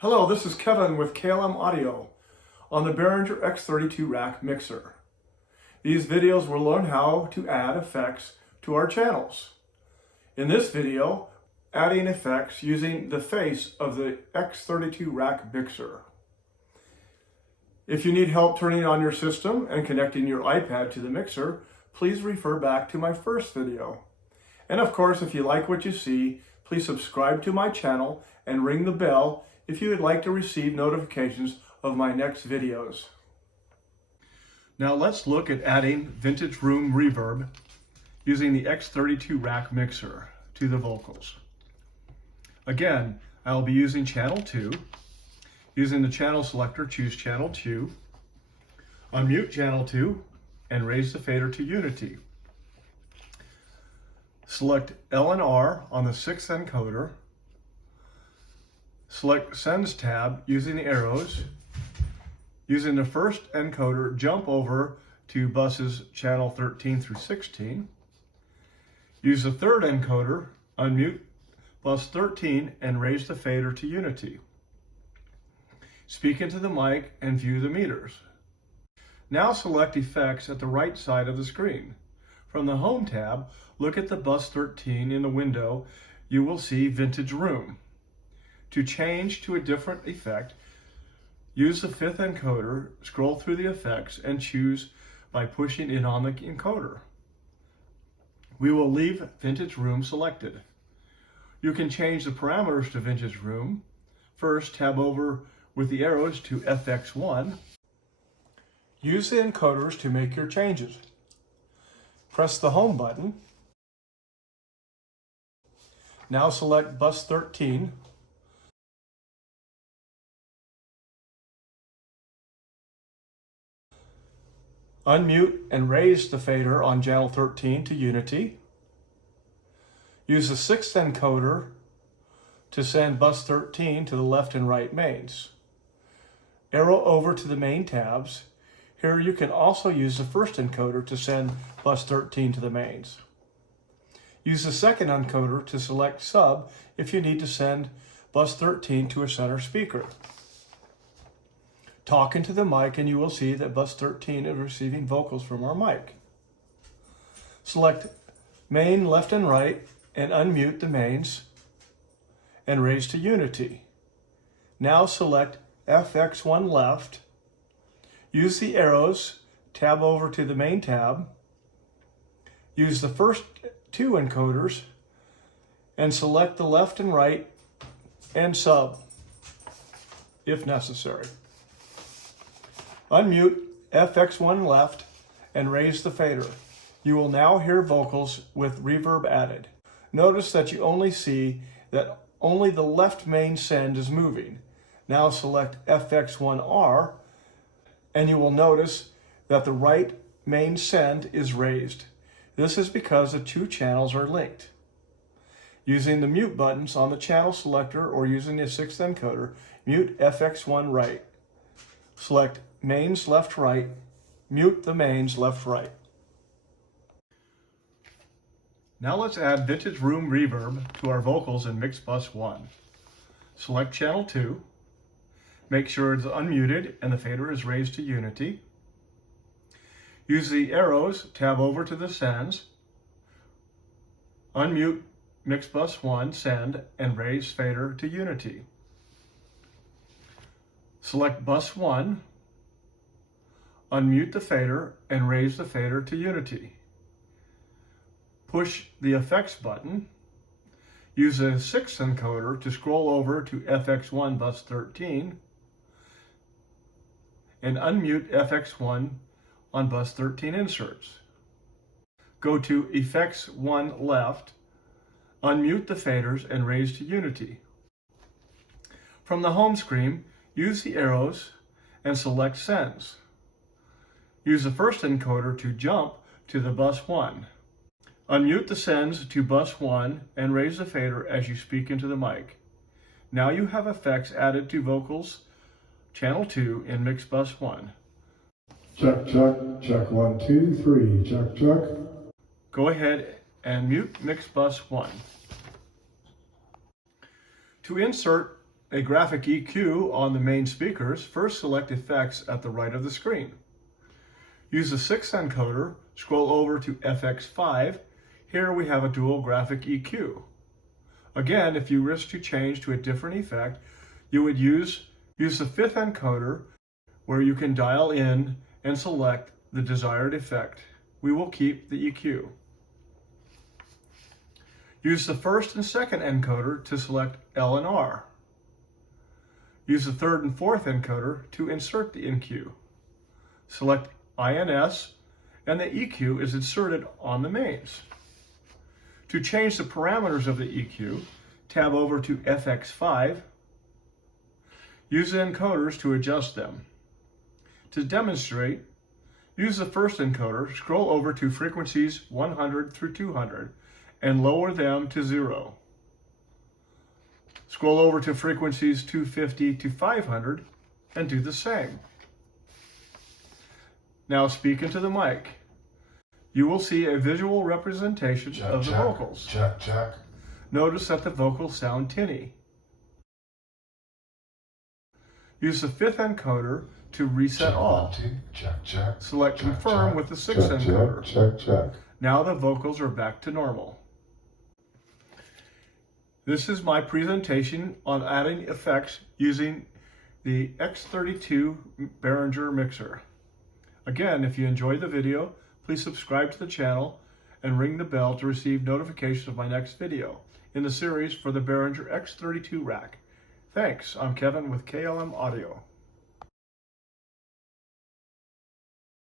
Hello, this is Kevin with KLM Audio on the Behringer X32 rack mixer. These videos will learn how to add effects to our channels. In this video, adding effects using the face of the X32 rack mixer. If you need help turning on your system and connecting your iPad to the mixer, please refer back to my first video. And of course, if you like what you see, please subscribe to my channel and ring the bell if you would like to receive notifications of my next videos. Now let's look at adding vintage room reverb using the X32 rack mixer to the vocals. Again, I'll be using channel 2. Using the channel selector, choose channel 2, unmute channel 2, and raise the fader to unity. Select L and R on the 6th encoder. Select Sends tab using the arrows. Using the first encoder, jump over to buses channel 13 through 16. Use the third encoder, unmute bus 13 and raise the fader to unity. Speak into the mic and view the meters. Now select Effects at the right side of the screen. From the Home tab, look at the bus 13 in the window. You will see Vintage Room. To change to a different effect, use the 5th encoder, scroll through the effects, and choose by pushing it on the encoder. We will leave Vintage Room selected. You can change the parameters to Vintage Room. First, tab over with the arrows to FX1. Use the encoders to make your changes. Press the Home button. Now select bus 13. Unmute and raise the fader on channel 13 to unity. Use the 6th encoder to send bus 13 to the left and right mains. Arrow over to the main tabs. Here you can also use the 1st encoder to send bus 13 to the mains. Use the 2nd encoder to select sub if you need to send bus 13 to a center speaker. Talk into the mic and you will see that bus 13 is receiving vocals from our mic. Select main left and right and unmute the mains and raise to unity. Now select FX1 left. Use the arrows, tab over to the main tab. Use the first 2 encoders and select the left and right and sub if necessary. Unmute FX1 left and raise the fader. You will now hear vocals with reverb added. Notice that you only see that only the left main send is moving. Now select FX1R and you will notice that the right main send is raised. This is because the 2 channels are linked. Using the mute buttons on the channel selector or using the 6th encoder, mute FX1 right. Select mains left right, mute the mains left right. Now let's add Vintage Room reverb to our vocals in mix bus 1. Select channel 2, make sure it's unmuted and the fader is raised to unity. Use the arrows, tab over to the sends, unmute mix bus 1, send, and raise fader to unity. Select bus 1, unmute the fader and raise the fader to unity. Push the effects button. Use the 6th encoder to scroll over to FX1 bus 13 and unmute FX1 on bus 13 inserts. Go to Effects 1 left, unmute the faders and raise to unity. From the home screen, use the arrows and select Sends. Use the 1st encoder to jump to the bus 1. Unmute the sends to bus 1 and raise the fader as you speak into the mic. Now you have effects added to vocals channel 2 in mix bus 1. Check, check, check 1, 2, 3, check, check. Go ahead and mute mix bus 1. To insert a graphic EQ on the main speakers, first select Effects at the right of the screen. Use the 6th encoder, scroll over to FX5. Here we have a dual graphic EQ. Again, if you wish to change to a different effect, you would use the 5th encoder, where you can dial in and select the desired effect. We will keep the EQ. Use the 1st and 2nd encoder to select L and R. Use the 3rd and 4th encoder to insert the EQ. Select INS, and the EQ is inserted on the mains. To change the parameters of the EQ, tab over to FX5. Use the encoders to adjust them. To demonstrate, use the 1st encoder, scroll over to frequencies 100 through 200, and lower them to 0. Scroll over to frequencies 250 to 500, and do the same. Now speak into the mic. You will see a visual representation of the vocals. Check. Notice that the vocals sound tinny. Use the 5th encoder to reset all. Check. Select Confirm with the 6th encoder. Check. Now the vocals are back to normal. This is my presentation on adding effects using the X32 Behringer mixer. Again, if you enjoyed the video, please subscribe to the channel and ring the bell to receive notifications of my next video in the series for the Behringer X32 rack. Thanks, I'm Kevin with KLM Audio.